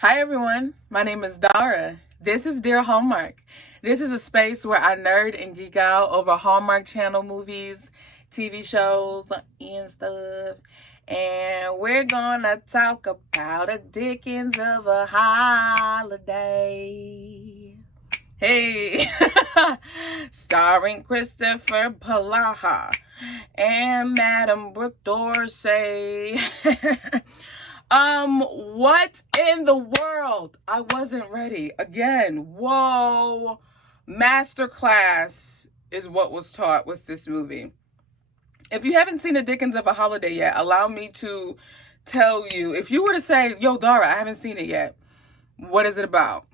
Hi everyone, my name is Dara. This is Dear Hallmark. This is a space where I nerd and geek out over Hallmark Channel movies, TV shows, and stuff. And we're gonna talk about a Dickens of a holiday. Hey, starring Kristoffer, Polaha, and Madam Brooke Dorsey. What in the world? I wasn't ready. Again, whoa. Masterclass is what was taught with this movie. If you haven't seen a Dickens of a Holiday yet, allow me to tell you. If you were to say, yo, Dara, I haven't seen it yet, what is it about?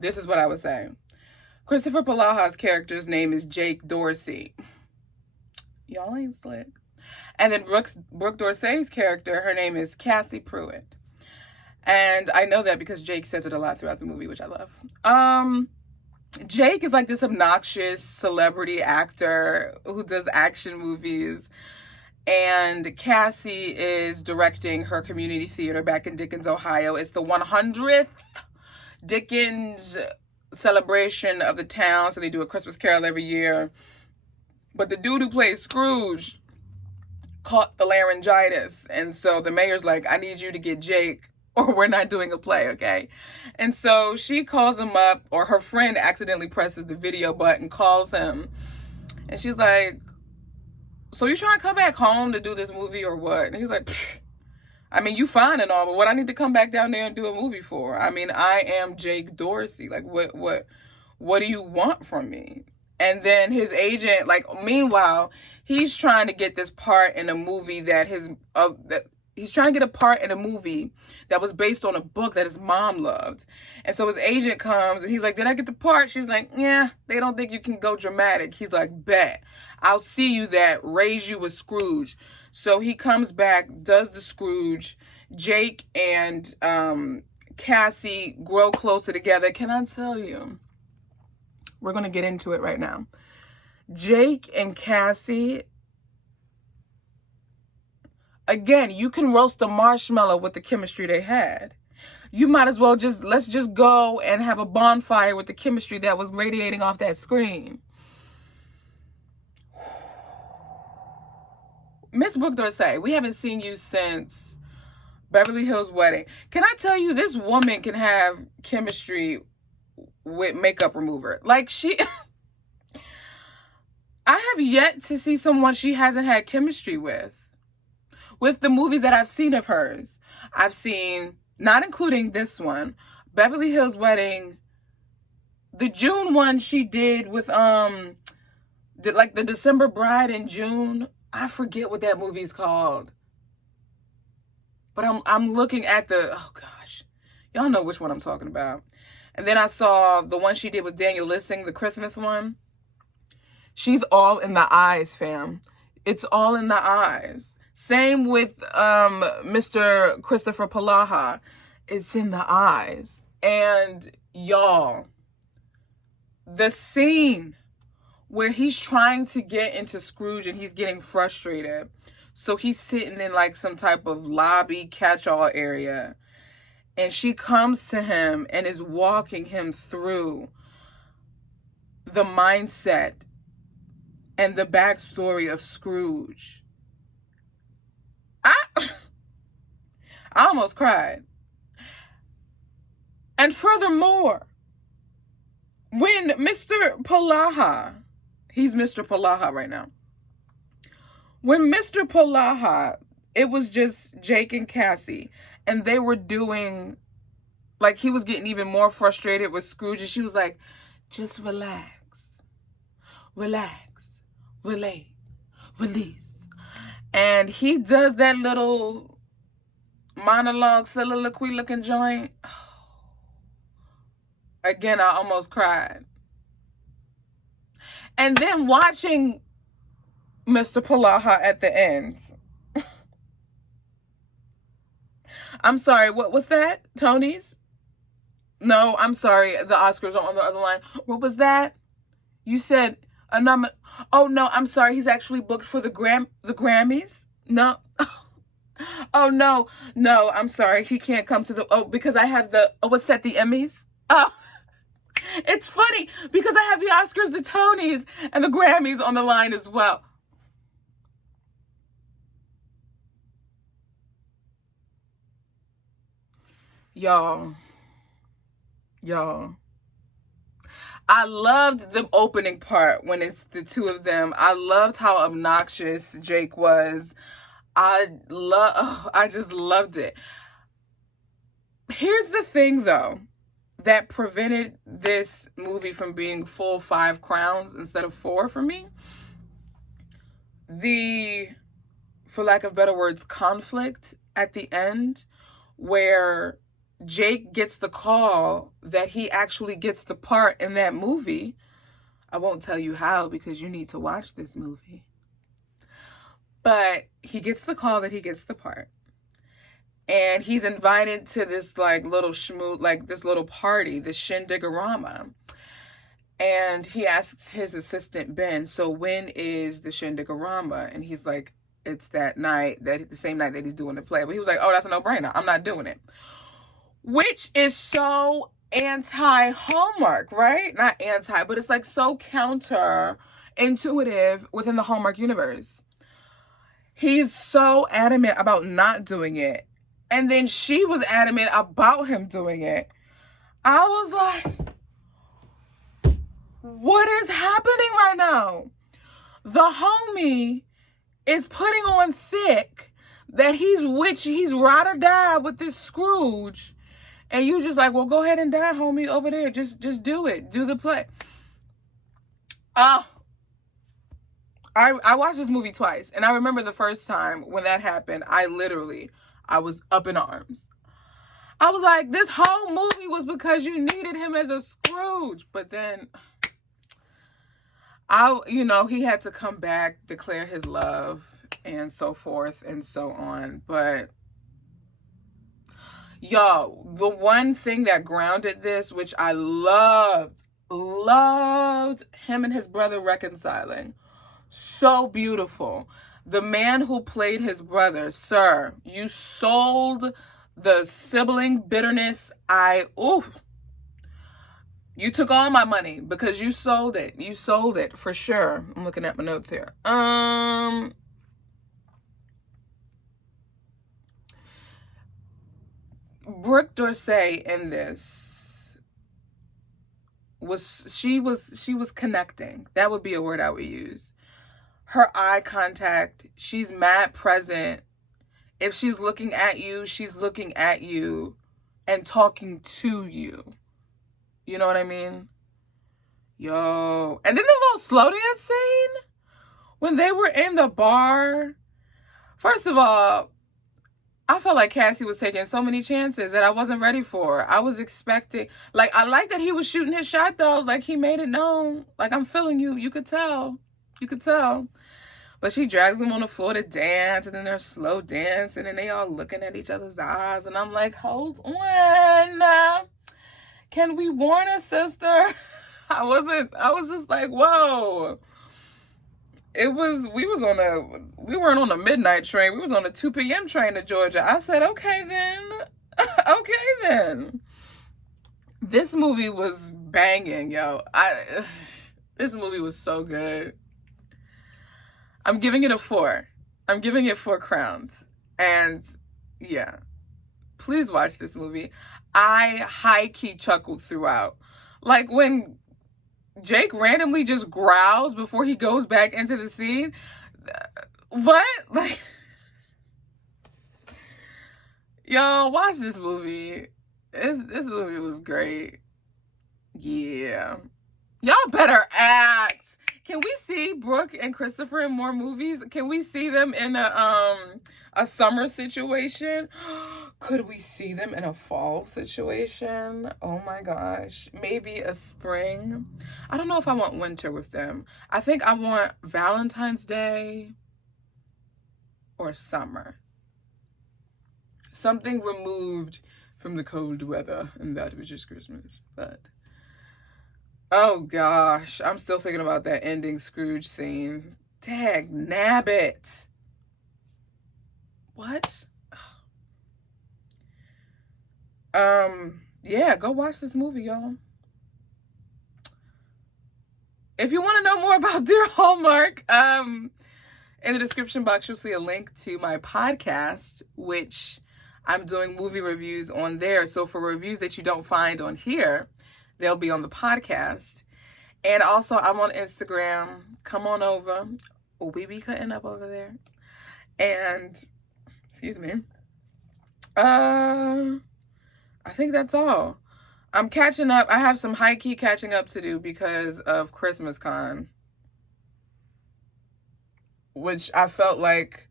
This is what I would say. Kristoffer Polaha's character's name is Jake Dorsey. Y'all ain't slick. And then Brooke Dorsey's character, her name is Cassie Pruitt. And I know that because Jake says it a lot throughout the movie, which I love. Jake is like this obnoxious celebrity actor who does action movies. And Cassie is directing her community theater back in Dickens, Ohio. It's the 100th Dickens celebration of the town. So they do a Christmas Carol every year. But the dude who plays Scrooge caught the laryngitis, and so the mayor's like, I need you to get Jake or we're not doing a play, okay? And so she calls him up, or her friend accidentally presses the video button, calls him, and she's like, so you trying to come back home to do this movie or what? And he's like, I mean, you fine and all, but what I need to come back down there and do a movie for? I mean, I am Jake Dorsey. Like, what do you want from me? And then his agent, like, meanwhile, he's trying to get this part in a movie that he's trying to get a part in a movie that was based on a book that his mom loved. And so his agent comes and he's like, did I get the part? She's like, yeah, they don't think you can go dramatic. He's like, bet. I'll see you that, raise you a Scrooge. So he comes back, does the Scrooge. Jake and Cassie grow closer together. Can I tell you? We're going to get into it right now. Jake and Cassie, again, you can roast a marshmallow with the chemistry they had. You might as well let's just go and have a bonfire with the chemistry that was radiating off that screen. Miss Brooke Dorsey, we haven't seen you since Beverly Hills Wedding. Can I tell you, this woman can have chemistry with makeup remover. Like, I have yet to see someone she hasn't had chemistry with the movies that I've seen of hers. I've seen, not including this one, Beverly Hills Wedding, the June one she did with the December Bride in June. I forget what that movie's called, but I'm looking at oh gosh, y'all know which one I'm talking about. And then I saw the one she did with Daniel Lissing, the Christmas one. She's all in the eyes, fam. It's all in the eyes. Same with Mr. Kristoffer Polaha. It's in the eyes. And y'all, the scene where he's trying to get into Scrooge and he's getting frustrated. So he's sitting in like some type of lobby catch-all area. And she comes to him and is walking him through the mindset and the backstory of Scrooge. I almost cried. And furthermore, when Mr. Polaha, he's Mr. Polaha right now. When Mr. Polaha, it was just Jake and Cassie, and they were doing, like, he was getting even more frustrated with Scrooge, and she was like, just relax, relate, release. And he does that little monologue, soliloquy looking joint. Again, I almost cried. And then watching Mr. Polaha at the end. I'm sorry, what was that? Tony's? No, I'm sorry, the Oscars are on the other line. What was that? You said a number. Oh, no, I'm sorry, he's actually booked for the Grammys? No. Oh no, no, I'm sorry. He can't come to the because I have the what's that, the Emmys? Oh, it's funny because I have the Oscars, the Tonys, and the Grammys on the line as well. Y'all, y'all. I loved the opening part when it's the two of them. I loved how obnoxious Jake was. I just loved it. Here's the thing though that prevented this movie from being full 5 crowns instead of 4 for me. The, for lack of better words, conflict at the end where Jake gets the call that he actually gets the part in that movie. I won't tell you how because you need to watch this movie. But he gets the call that he gets the part. And he's invited to this like little schmoot, like this little party, this shindigorama. And he asks his assistant, Ben, so when is the shindigorama? And he's like, it's that night, that the same night that he's doing the play. But he was like, oh, that's a no-brainer. I'm not doing it. Which is so anti-Hallmark, right? Not anti, but it's like so counter-intuitive within the Hallmark universe. He's so adamant about not doing it. And then she was adamant about him doing it. I was like, what is happening right now? The homie is putting on thick that he's ride or die with this Scrooge. And you just like, well, go ahead and die, homie, over there. Just do it. Do the play. I watched this movie twice. And I remember the first time when that happened, I was up in arms. I was like, this whole movie was because you needed him as a Scrooge. But then, he had to come back, declare his love, and so forth and so on. But, y'all, the one thing that grounded this, which I loved him and his brother reconciling. So beautiful. The man who played his brother, sir, you sold the sibling bitterness. You took all my money because you sold it. You sold it for sure. I'm looking at my notes here. Brooke Dorsey in this was connecting. That would be a word I would use. Her eye contact, she's mad present. If she's looking at you, she's looking at you and talking to you. You know what I mean? Yo. And then the little slow dance scene when they were in the bar. First of all, I felt like Cassie was taking so many chances that I wasn't ready for. I was expecting, like, I like that he was shooting his shot though. Like, he made it known. Like, I'm feeling you. You could tell. You could tell. But she drags them on the floor to dance, and then they're slow dancing, and they all looking at each other's eyes. And I'm like, hold on. Can we warn a sister? I was just like, whoa. We weren't on a midnight train. We was on a 2 p.m. train to Georgia. I said, okay then. Okay then. This movie was banging, yo. This movie was so good. I'm giving it a 4. I'm giving it 4 crowns. And yeah, please watch this movie. I high-key chuckled throughout. Like when Jake randomly just growls before he goes back into the scene. What? Like, y'all, watch this movie. This movie was great. Yeah. Y'all better act. Can we see Brooke and Kristoffer in more movies? Can we see them in a summer situation? Could we see them in a fall situation? Oh my gosh. Maybe a spring. I don't know if I want winter with them. I think I want Valentine's Day or summer. Something removed from the cold weather, and that was just Christmas. But oh gosh, I'm still thinking about that ending Scrooge scene. Dag nabbit. What? Yeah, go watch this movie, y'all. If you want to know more about Dear Hallmark, in the description box, you'll see a link to my podcast, which I'm doing movie reviews on there. So for reviews that you don't find on here, they'll be on the podcast. And also, I'm on Instagram. Come on over. We be cutting up over there. And, excuse me. I think that's all. I'm catching up. I have some high-key catching up to do because of Christmas Con, which I felt like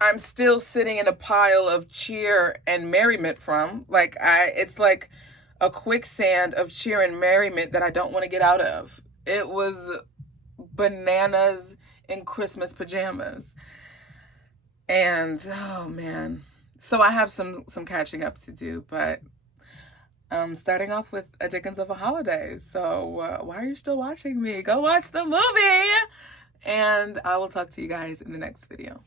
I'm still sitting in a pile of cheer and merriment from. Like, it's like a quicksand of cheer and merriment that I don't want to get out of. It was bananas in Christmas pajamas. And, oh man. So I have some catching up to do, but starting off with a Dickens of a Holiday. So why are you still watching me? Go watch the movie! And I will talk to you guys in the next video.